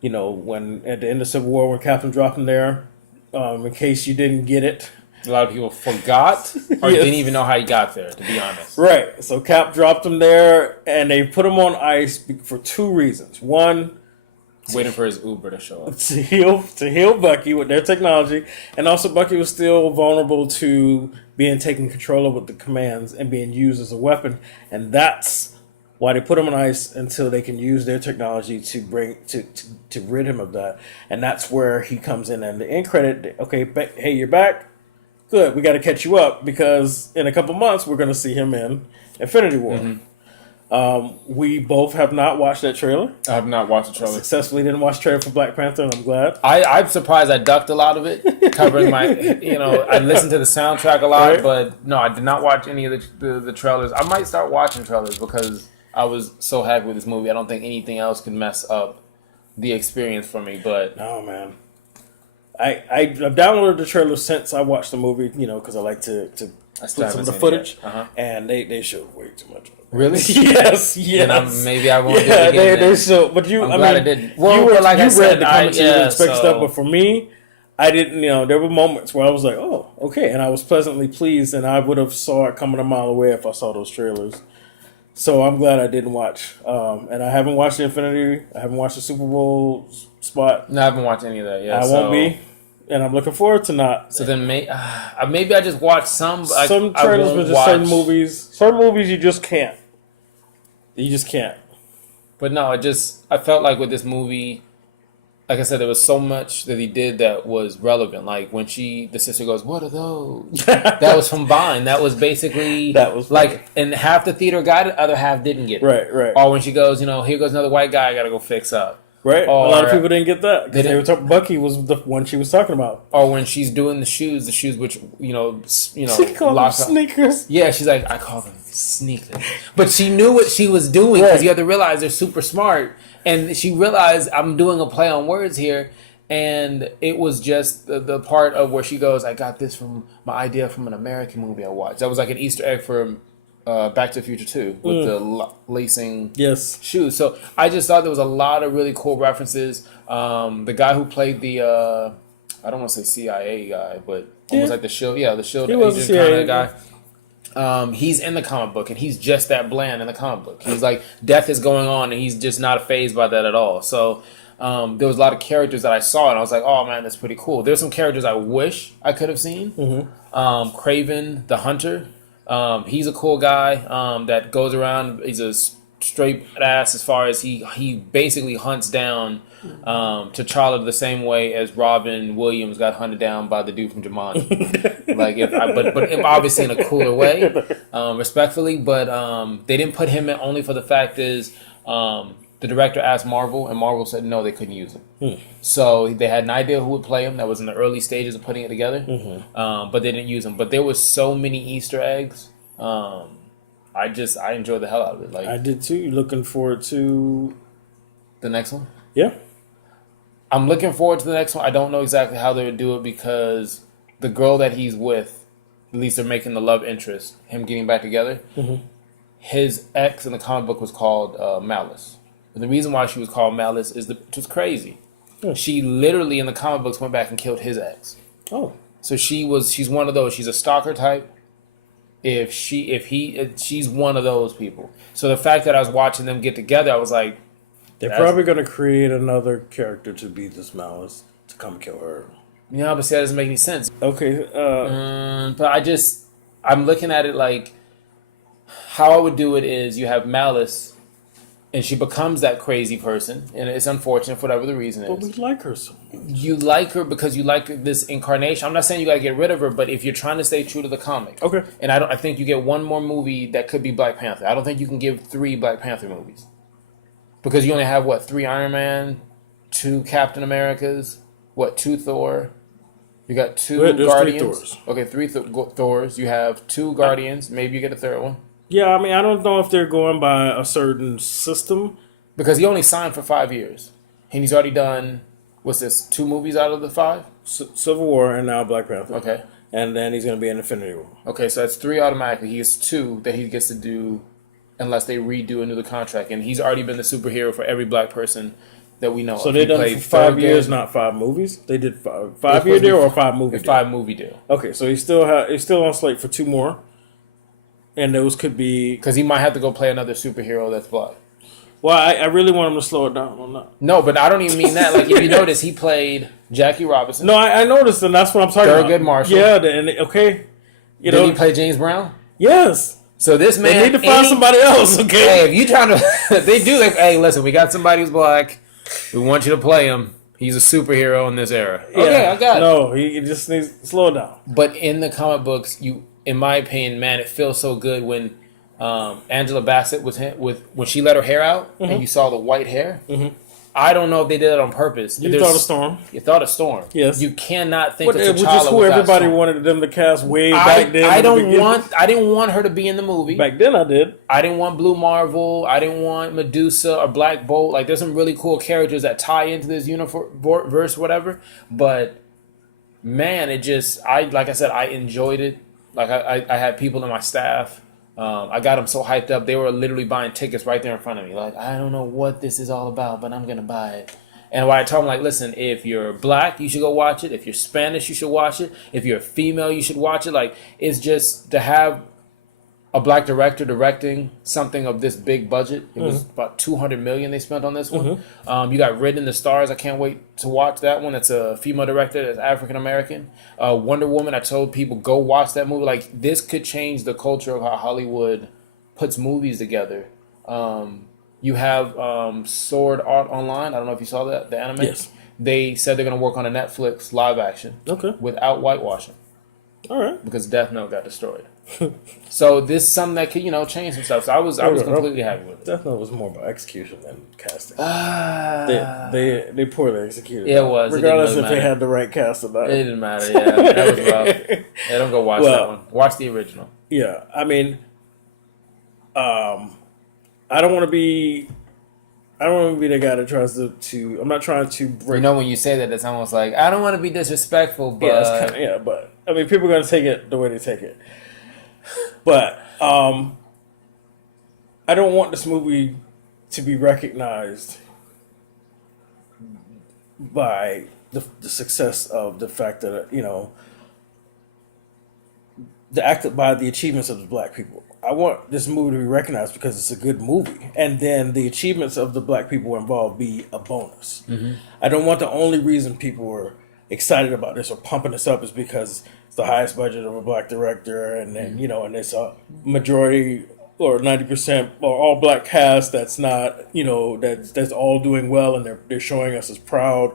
You know, when at the end of Civil War, when Captain dropped him there, in case you didn't get it. A lot of people forgot or Yes. didn't even know how he got there, to be honest. Right. So Cap dropped him there, and they put him on ice for two reasons. One, Waiting for his Uber to show up. to heal Bucky with their technology, and also Bucky was still vulnerable to being taken control of with the commands and being used as a weapon, and that's why they put him on ice until they can use their technology to bring to rid him of that. And that's where he comes in. And the end credit, okay, hey, you're back. Good, we got to catch you up because in a couple months we're going to see him in Infinity War. Mm-hmm. We both have not watched that trailer. I have not watched the trailer. Successfully didn't watch the trailer for Black Panther, and I'm glad. I'm surprised I ducked a lot of it, covering my, you know, I listened to the soundtrack a lot, Right. but no, I did not watch any of the trailers. I might start watching trailers because I was so happy with this movie. I don't think anything else could mess up the experience for me, but... No, man. I've downloaded the trailer since I watched the movie, you know, because I like to I put still some of haven't the seen it footage, yet. Uh-huh. and they showed way too much of it. Really? Yes. Then maybe I won't do it Yeah, again. they showed, but I'm glad I didn't. Well, you, were, like you I read said, the comments, you didn't expect so- stuff, but for me, I didn't, you know, there were moments where I was like, oh, okay, and I was pleasantly pleased, and I would have saw it coming a mile away if I saw those trailers. So I'm glad I didn't watch. And I haven't watched the Infinity. I haven't watched the Super Bowl spot. No, I haven't watched any of that yet. I won't be. And I'm looking forward to not. So then maybe I just watched some. Some trailers, but just certain movies. Certain movies you just can't. You just can't. But no, I felt like with this movie, like I said, there was so much that he did that was relevant. Like when the sister goes, "What are those?" That was from Vine. That was basically That was like, and half the theater got it, other half didn't get it. Right. Or when she goes, you know, here goes another white guy, I gotta go fix up. Right. Or, a lot of people didn't get that. They They were talking. Bucky was the one she was talking about. Or when she's doing the shoes which She called them lock up. sneakers. Yeah, she's like, I call them sneakers. But she knew what she was doing because Right. you have to realize they're super smart. And she realized I'm doing a play on words here. And it was just the part of where she goes, I got this from my idea from an American movie I watched. That was like an Easter egg for Back to the Future 2 with the lacing Yes. shoes. So I just thought there was a lot of really cool references. The guy who played the, I don't want to say CIA guy, but almost like the SHIELD. Yeah, the SHIELD He was agent a CIA kind of guy. He's in the comic book, and he's just that bland in the comic book. He's like, death is going on, and he's just not fazed by that at all. So there was a lot of characters that I saw, and I was like, oh, man, that's pretty cool. There's some characters I wish I could have seen. Mm-hmm. Craven the Hunter. He's a cool guy that goes around. He's a straight ass as far as he basically hunts down T'Challa the same way as Robin Williams got hunted down by the dude from Jumanji. but obviously in a cooler way, respectfully. But they didn't put him in only for the fact is the director asked Marvel, and Marvel said no, they couldn't use him. So they had an idea who would play him. That was in the early stages of putting it together, but they didn't use him. But there was so many Easter eggs. I enjoyed the hell out of it. Like I did too. Looking forward to the next one. Yeah. I'm looking forward to the next one. I don't know exactly how they would do it because the girl that he's with, at least they're making the love interest, him getting back together. Mm-hmm. His ex in the comic book was called Malice. And the reason why she was called Malice is it was crazy. She literally in the comic books went back and killed his ex. Oh. So she's one of those. She's a stalker type. She's one of those people. So the fact that I was watching them get together, I was like, They're probably going to create another character to be this Malice to come kill her. yeah, but see, that doesn't make any sense. Okay. But I'm looking at it like how I would do it is you have Malice, and she becomes that crazy person, and it's unfortunate for whatever the reason But we is. like her so much. You like her because you like this incarnation. I'm not saying you got to get rid of her, but if you're trying to stay true to the comic, Okay. And I think you get one more movie that could be Black Panther. I don't think you can give 3 Black Panther movies because you only have 3 Iron Man, 2 Captain Americas, 2 Thor. You got 2 There's Guardians. 3 Thors. Okay, 3 Thors. You have 2 Guardians. Maybe you get a third one. Yeah, I mean, I don't know if they're going by a certain system. Because he only signed for 5 years. And he's already done, 2 movies out of the 5? Civil War and now Black Panther. Okay. And then he's going to be in Infinity War. Okay, so that's 3 automatically. He has 2 that he gets to do unless they redo another contract. And he's already been the superhero for every black person that we know. So they done it for 5 years, not 5 movies? They did 5-year deal or 5-movie deal? 5-movie deal. Okay, so he's still on slate for 2 more. And those could be... Because he might have to go play another superhero that's black. Well, I really want him to slow it down on that. No, but I don't even mean that. Like, if you notice, he played Jackie Robinson. No, I noticed, and that's what I'm talking about. Thurgood Marshall. Yeah, okay. Did he play James Brown? Yes. So this man... They need to find somebody else, okay? Hey, if you trying to... they do, like, hey, listen, we got somebody who's black. We want you to play him. He's a superhero in this era. Yeah. Okay, I got it. No, he just needs to slow it down. But in the comic books, in my opinion, man, it feels so good when Angela Bassett when she let her hair out and you saw the white hair. Mm-hmm. I don't know if they did it on purpose. You thought of Storm. You thought of Storm. Yes. You cannot think of Which T'Challa is who without everybody Storm. wanted them to cast way back then. I didn't want her to be in the movie. Back then I did. I didn't want Blue Marvel. I didn't want Medusa or Black Bolt. Like, there's some really cool characters that tie into this universe, whatever. But man, like I said, I enjoyed it. Like I had people in my staff. I got them so hyped up. They were literally buying tickets right there in front of me. Like, I don't know what this is all about, but I'm gonna buy it. And when I told them, like, listen, if you're black, you should go watch it. If you're Spanish, you should watch it. If you're a female, you should watch it. Like, it's just to have a black director directing something of this big budget. It was about $200 million they spent on this one. You got Written in the Stars. I can't wait to watch that one. It's a female director that's African American. Wonder Woman. I told people, go watch that movie. Like, this could change the culture of how Hollywood puts movies together. You have Sword Art Online. I don't know if you saw that, the anime. Yes. They said they're going to work on a Netflix live action. Okay. Without whitewashing. All right. Because Death Note got destroyed. So this is something that could, change some stuff. So I was completely happy with it. Death Note was more about execution than casting. They poorly executed. Yeah, it was. Regardless it if they had the right cast or not. It didn't matter. Yeah, that was rough. Yeah, don't go watch that one. Watch the original. Yeah, I mean, I don't want to be the guy that tries to. I'm not trying to break. When you say that, it's almost like I don't want to be disrespectful, but but I mean, people are gonna take it the way they take it. But I don't want this movie to be recognized by the success of the fact that by the achievements of the black people. I want this movie to be recognized because it's a good movie, and then the achievements of the black people involved be a bonus. Mm-hmm. I don't want the only reason people were excited about this or pumping this up is because it's the highest budget of a black director, and then and it's a majority or 90% or all black cast that's not that's all doing well, and they're showing us as proud,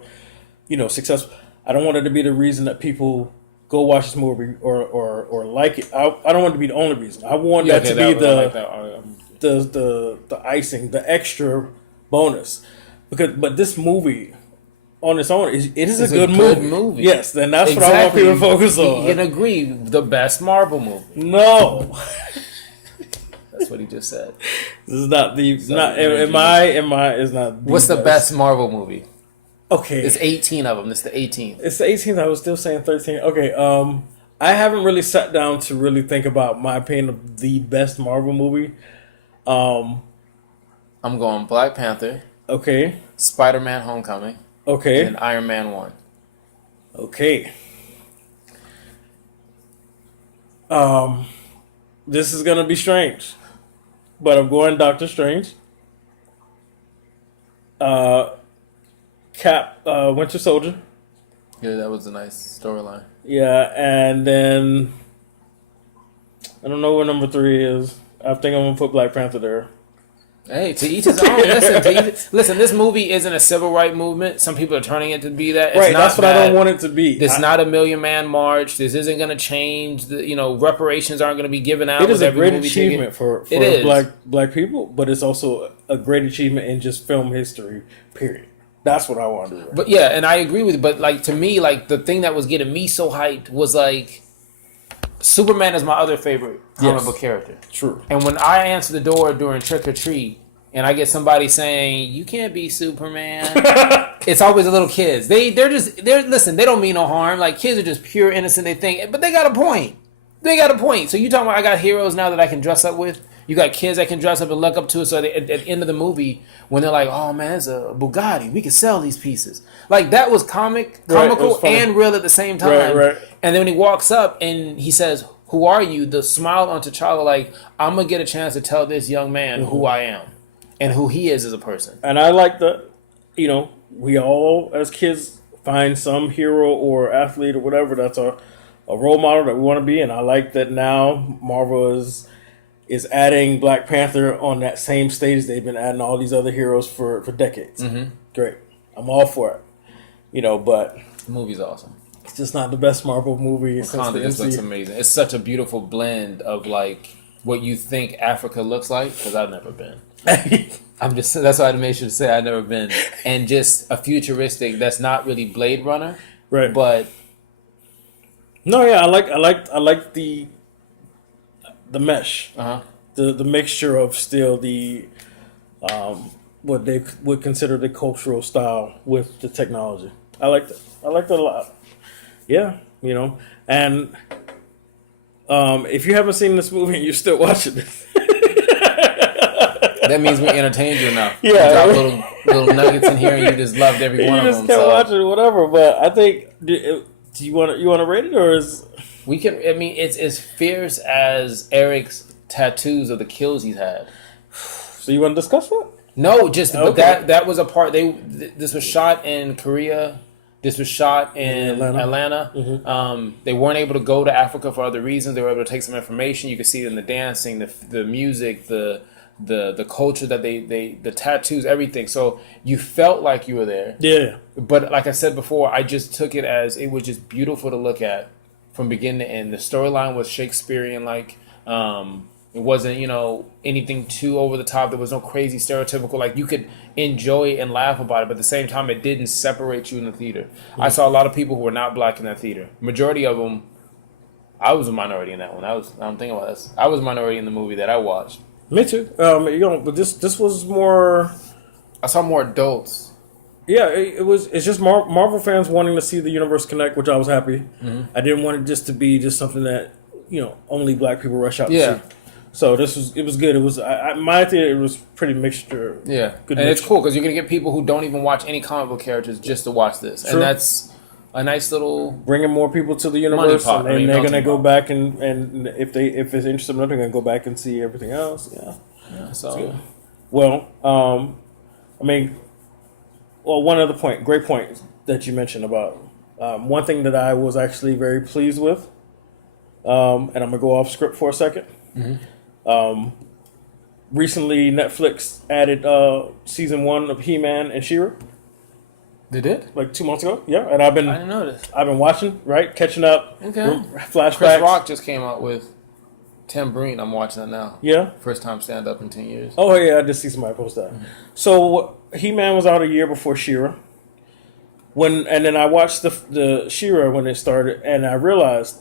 successful. I don't want it to be the reason that people go watch this movie or like it. I don't want it to be the only reason. I want that to be the icing, the extra bonus. But this movie on its own, it is a good movie. Yes, then that's what I want people to focus on. You can agree, the best Marvel movie. No. That's what he just said. This is not the is not What's the best Marvel movie? Okay. It's 18 of them. It's the 18th. It's the 18th. I was still saying 13. Okay. I haven't really sat down to really think about my opinion of the best Marvel movie. I'm going Black Panther. Okay. Spider-Man: Homecoming. Okay. And Iron Man 1. Okay. This is gonna be strange, but I'm going Doctor Strange. Cap, Winter Soldier. Yeah, that was a nice storyline. Yeah, and then I don't know what number 3 is. I think I'm gonna put Black Panther there. Hey, to each his own. Listen, this movie isn't a civil rights movement. Some people are turning it to be that. It's Right, not that's what that. I don't want it to be. It's not a Million Man March. This isn't going to change. Reparations aren't going to be given out. It is with a every great movie achievement ticket. for black people, but it's also a great achievement in just film history. Period. That's what I want to do. But yeah, and I agree with you. But like to me, like the thing that was getting me so hyped was like Superman is my other favorite comic book character. True. And when I answer the door during trick or treat, and I get somebody saying you can't be Superman, it's always the little kids. They're listen. They don't mean no harm. Like kids are just pure innocent. They think, but they got a point. They got a point. So you talking about I got heroes now that I can dress up with. You got kids that can dress up and look up to. So at the end of the movie, when they're like, "Oh man, it's a Bugatti. We can sell these pieces." Like that was comical and real at the same time. Right. And then when he walks up and he says, "Who are you?" The smile on T'Challa, like I'm gonna get a chance to tell this young man who I am and who he is as a person. And I like we all as kids find some hero or athlete or whatever that's a role model that we want to be. And I like that now Marvel is adding Black Panther on that same stage they've been adding all these other heroes for decades. Mm-hmm. Great. I'm all for it. But The movie's awesome. it's just not the best Marvel movie since the Wakanda just looks MCU. amazing. It's such a beautiful blend of like what you think Africa looks like, because I've never been. That's why I made sure to say I've never been. And just a futuristic that's not really Blade Runner. Right. But No, yeah, I like the mesh. uh-huh. The mixture of still the what they would consider the cultural style with the technology. I like that. I like that a lot. Yeah, and if you haven't seen this movie and you're still watching it, that means we entertained you enough. Yeah. We dropped little nuggets in here, and you just loved every one of them. You just kept watching whatever. But I think, do you want to rate it, or is we can? I mean, it's as fierce as Eric's tattoos of the kills he's had. So you want to discuss that? No, but Okay. that was a part. This was shot in Korea. This was shot in Atlanta. Mm-hmm. They weren't able to go to Africa for other reasons. They were able to take some information. You could see it in the dancing, the music, the culture that the tattoos, everything. So you felt like you were there. Yeah. But like I said before, I just took it as it was just beautiful to look at from beginning to end. The storyline was Shakespearean like. It wasn't, anything too over the top. There was no crazy stereotypical. Like, you could enjoy it and laugh about it, but at the same time, it didn't separate you in the theater. Mm-hmm. I saw a lot of people who were not black in that theater. Majority of them, I was a minority in that one. I'm thinking about this. I was a minority in the movie that I watched. Me too. But this was more. I saw more adults. Yeah, it's just Marvel fans wanting to see the universe connect, which I was happy. Mm-hmm. I didn't want it just to be just something that only black people rush out to see. So it was good. It was my theater. It was pretty mixture. Yeah, good and mixture. it's cool because you're gonna get people who don't even watch any comic book characters just to watch this, True. and that's a nice little bringing more people to the universe, pot. and they're gonna go back and if it's interested enough, they're gonna go back and see everything else. Yeah. So, well, one other point, great point that you mentioned about one thing that I was actually very pleased with, and I'm gonna go off script for a second. Mm-hmm. Recently, Netflix added season 1 of He-Man and She-Ra. they did? Like 2 months ago, yeah. And I didn't notice. I've been watching, right, catching up. Okay. Flashbacks. Chris Rock just came out with Tambourine. I'm watching that now. Yeah. First time stand up in 10 years. Oh yeah, I did see somebody post that. Mm-hmm. So He-Man was out a year before She-Ra. And then I watched the She-Ra when it started, and I realized,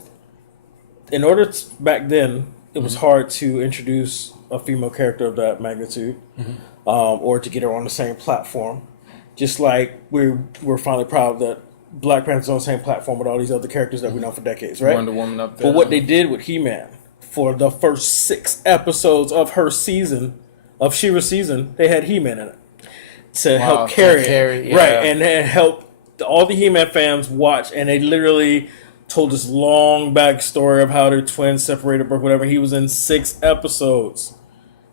in order back then, it was hard to introduce a female character of that magnitude, or to get her on the same platform. Just like we're finally proud that Black Panther's on the same platform with all these other characters that we know for decades, right? Wonder Woman up there. But what they did with He-Man, for the first 6 episodes of her season, of She-Ra's season, they had He-Man in it to help carry it, yeah. right, and help all the He-Man fans watch, and they literally told this long backstory of how their twins separated or whatever. He was in 6 episodes,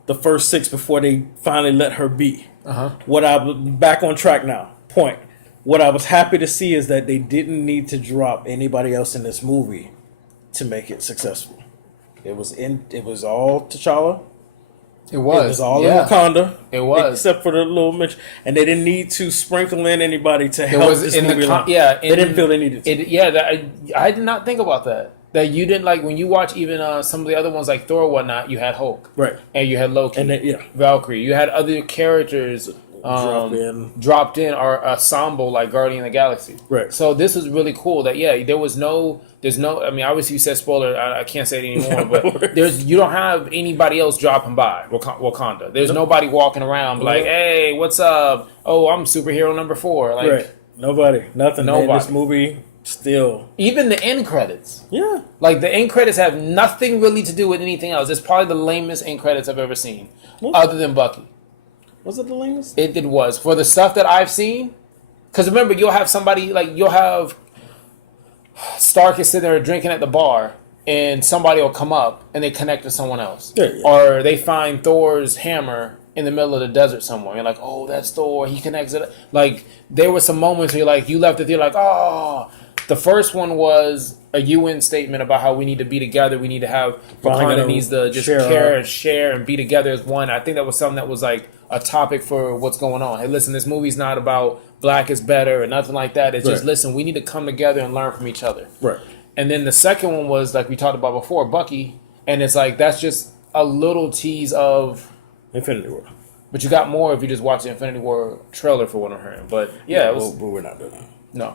the first 6 before they finally let her be. Back on track now. Point. What I was happy to see is that they didn't need to drop anybody else in this movie to make it successful. It was all T'Challa It was. It was all in Wakanda. It was, except for the little mention, and they didn't need to sprinkle in anybody to help this movie. They didn't feel they needed to. I did not think about that. That you didn't like when you watch even some of the other ones like Thor or whatnot. You had Hulk, right, and you had Loki, and Valkyrie. You had other characters dropped in or ensemble like Guardian of the Galaxy. Right. So this was really cool. That there's no. I mean, obviously you said spoiler. I can't say it anymore. But you don't have anybody else dropping by Wakanda. There's nobody walking around like, hey, what's up? Oh, I'm superhero number 4. Like, right. Nobody. Nothing. Nobody. Man, this movie still. Even the end credits. Yeah. Like the end credits have nothing really to do with anything else. It's probably the lamest end credits I've ever seen, other than Bucky. Was it the lamest? It was for the stuff that I've seen. Because remember, you'll have somebody you'll have Stark is sitting there drinking at the bar, and somebody will come up and they connect to someone else. Yeah. Or they find Thor's hammer in the middle of the desert somewhere. You're like, oh, that's Thor. He connects it. Like, there were some moments where you left the theater like, oh. The first one was a UN statement about how we need to be together. We need to have, Wakanda needs to just care and share and be together as one. I think that was something that was like a topic for what's going on. Hey, listen, this movie's not about black is better or nothing like that. It's just, listen, we need to come together and learn from each other. Right. And then the second one was, like we talked about before, Bucky. And it's like, that's just a little tease of Infinity War. But you got more if you just watch the Infinity War trailer for what I'm hearing. But yeah, but we're not doing that. No.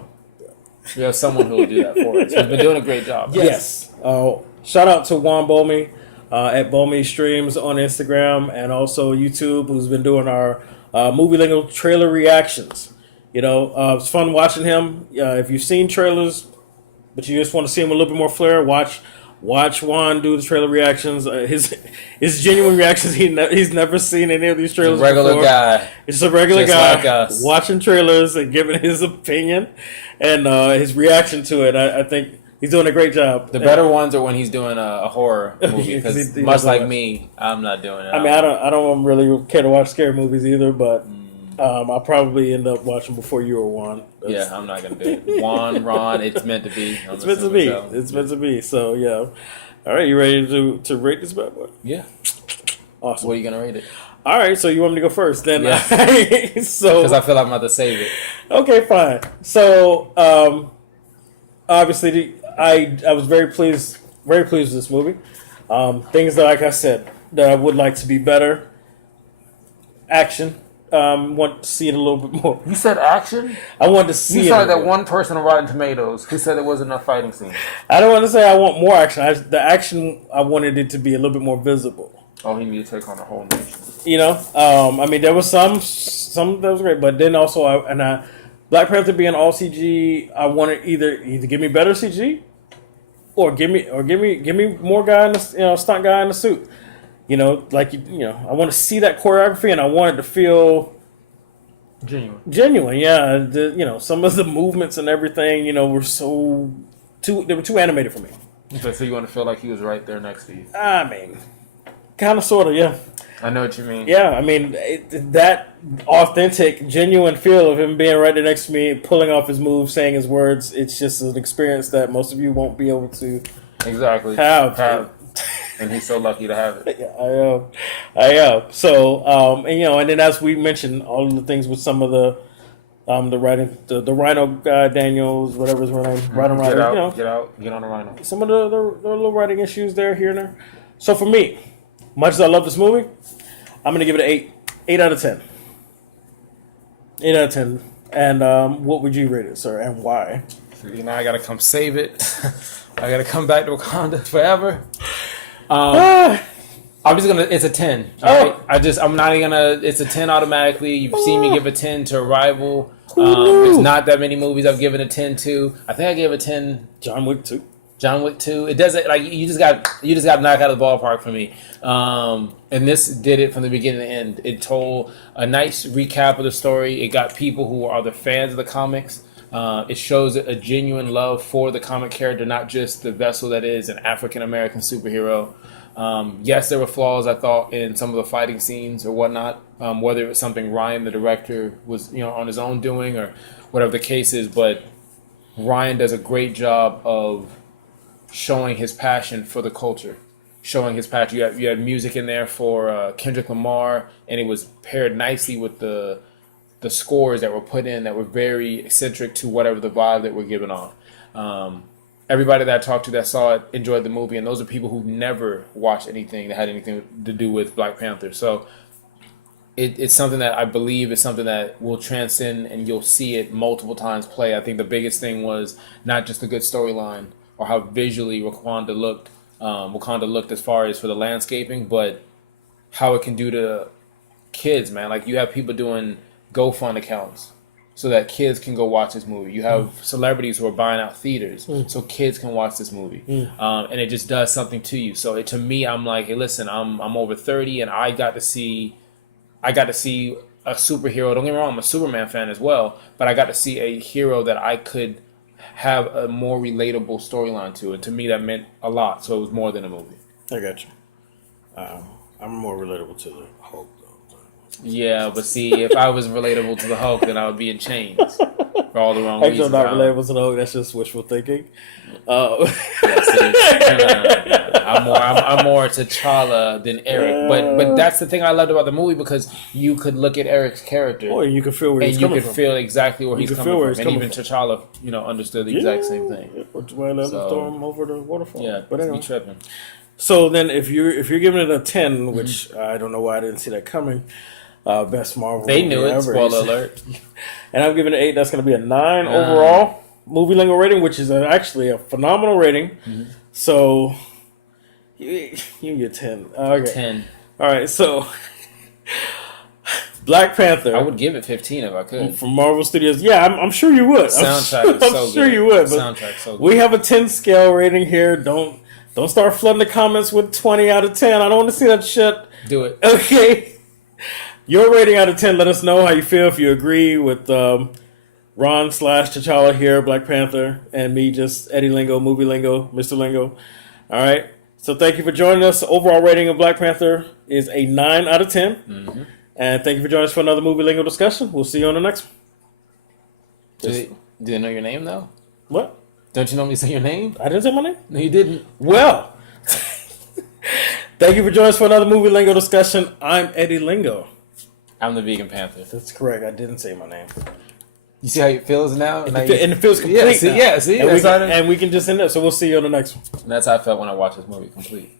We have someone who will do that for us. He's been doing a great job. Yes. Shout out to Juan Bomi at Bomi Streams on Instagram and also YouTube, who's been doing our Movie Lingo trailer reactions. It's fun watching him. If you've seen trailers, but you just want to see him a little bit more flair, watch Juan do the trailer reactions. His genuine reactions. He's never seen any of these trailers before. Regular guy. It's a regular guy like us, watching trailers and giving his opinion and his reaction to it. I think he's doing a great job. The better ones are when he's doing a horror movie. Because much like me, I'm not doing it. I mean, I don't really care to watch scary movies either, but I'll probably end up watching before you or Juan. Yeah, I'm not gonna do it. Juan, Ron, it's meant to be. It's meant to be. It's meant to be. So yeah. All right, you ready to rate this bad boy? Yeah. Awesome. What are you gonna rate it? All right, so you want me to go first then? Yeah. Because I feel like I'm about to save it. Okay, fine. So obviously, I was very pleased with this movie. Things that, like I said, that I would like to be better. Action. Want to see it a little bit more. You said action? I wanted to see it. You saw that one person on Rotten Tomatoes who said there wasn't enough fighting scenes. I don't want to say I want more action. The action, I wanted it to be a little bit more visible. Oh, he needed to take on the whole nation. I mean, there was some that was great, but then also, Black Panther being all CG, I wanted either give me better CG, or give me more guy in the stunt guy in the suit. I want to see that choreography, and I want it to feel genuine. Yeah, some of the movements and everything, were they were too animated for me. Okay, so you want to feel like he was right there next to you? I mean, kind of, sort of, yeah. I know what you mean. Yeah, I mean, that authentic, genuine feel of him being right there next to me, pulling off his moves, saying his words, it's just an experience that most of you won't be able to have. And he's so lucky to have it. Yeah, I am. So, and then as we mentioned, all of the things with some of the writing, the Rhino guy, Daniels, whatever his name, Rhino. Get on the Rhino. Some of the little writing issues there, here and there. So for me, much as I love this movie, I'm going to give it an 8 out of 10. 8 out of 10. And what would you rate it, sir, and why? So, I got to come save it. I got to come back to Wakanda forever. I'm just gonna. It's a 10. Right? I'm not gonna. It's a 10 automatically. You've seen me give a 10 to Arrival. There's not that many movies I've given a 10 to. I think I gave a 10. John Wick 2. It doesn't you just got to knock out of the ballpark for me. And this did it from the beginning to the end. It told a nice recap of the story. It got people who are the fans of the comics. It shows a genuine love for the comic character, not just the vessel that is an African American superhero. Yes, there were flaws, I thought, in some of the fighting scenes or whatnot, whether it was something Ryan, the director, was on his own doing or whatever the case is. But Ryan does a great job of showing his passion for the culture. showing his patch. You had music in there for Kendrick Lamar, and it was paired nicely with the scores that were put in that were very eccentric to whatever the vibe that we're giving off. Everybody that I talked to that saw it enjoyed the movie, and those are people who've never watched anything that had anything to do with Black Panther. So it's something that I believe is something that will transcend, and you'll see it multiple times play. I think the biggest thing was not just the good storyline or how visually Wakanda looked as far as for the landscaping, but how it can do to kids, man. Like, you have people doing GoFund accounts so that kids can go watch this movie. You have celebrities who are buying out theaters so kids can watch this movie. And it just does something to you. So to me, I'm like, hey, listen, I'm over 30 and I got to see a superhero. Don't get me wrong, I'm a Superman fan as well, but I got to see a hero that I could have a more relatable storyline to. And to me, that meant a lot. So it was more than a movie. I got you. I'm more relatable to the Hulk, though. Yeah, but see, if I was relatable to the Hulk, then I would be in chains for all the wrong reasons. I'm not relatable to the Hulk. That's just wishful thinking. I'm more T'Challa than Eric. But that's the thing I loved about the movie, because you could look at Eric's character, or you could feel where he's coming from. And you could feel exactly where he's coming from. And even T'Challa, understood the exact same thing. Which way let him throw him over the waterfall. Yeah, but anyway, be tripping. So then, if you're giving it a 10, which I don't know why I didn't see that coming. Best Marvel. They knew it. Ever. Spoiler alert. And I'm giving it 8. That's going to be a 9 overall movie lingo rating, which is actually a phenomenal rating. So you get 10. Okay. 10. All right. So Black Panther. I would give it 15 if I could. From Marvel Studios. Yeah, I'm sure you would. Soundtrack is so I'm sure good. you would. But Soundtrack so good. We have a 10 scale rating here. Don't start flooding the comments with 20 out of 10. I don't want to see that shit. Do it. Okay. Your rating out of 10, let us know how you feel, if you agree with Ron/T'Challa here, Black Panther, and me, just Eddie Lingo, Movie Lingo, Mr. Lingo. All right. So thank you for joining us. The overall rating of Black Panther is a 9 out of 10. And thank you for joining us for another Movie Lingo discussion. We'll see you on the next one. Do they know your name, though? What? Don't you normally say your name? I didn't say my name? No, you didn't. Well, thank you for joining us for another Movie Lingo discussion. I'm Eddie Lingo. I'm the Vegan Panther. That's correct. I didn't say my name. You see how it feels now? And it feels complete. Yeah, see? And we can just end it. So we'll see you on the next one. And that's how I felt when I watched this movie complete.